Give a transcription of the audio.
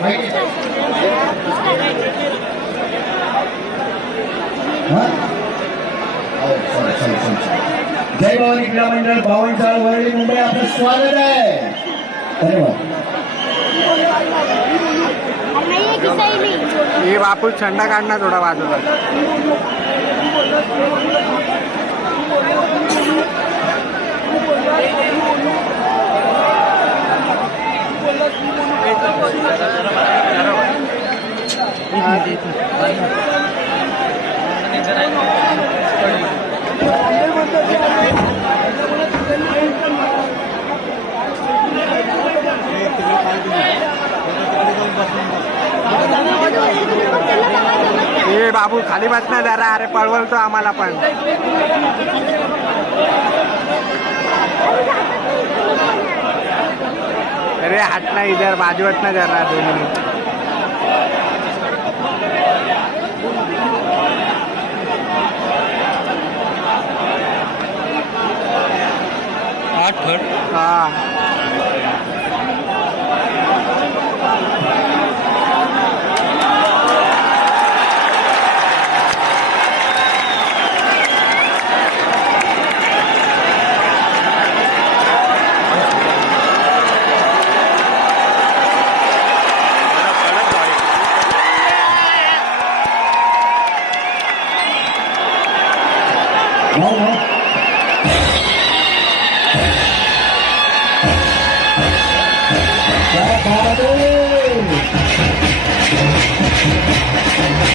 भाई हा? हो, चला, चला, चला, चला. जय भवानी क्रीडा मंडळ बावनचाळ वरळी मुंबई आपलं स्वागत है। धन्यवाद। नाहीये की सही नाही। हे बापू छंडा काढणार थोडा बाजूला हे बाबू खाली बस ना जरा अरे पळवल तो आम्हाला पण अरे हटना इधर बाजूवट ना कर रहा दो मिनट आठ हाँ. เอาเหรอแล้วต่อไป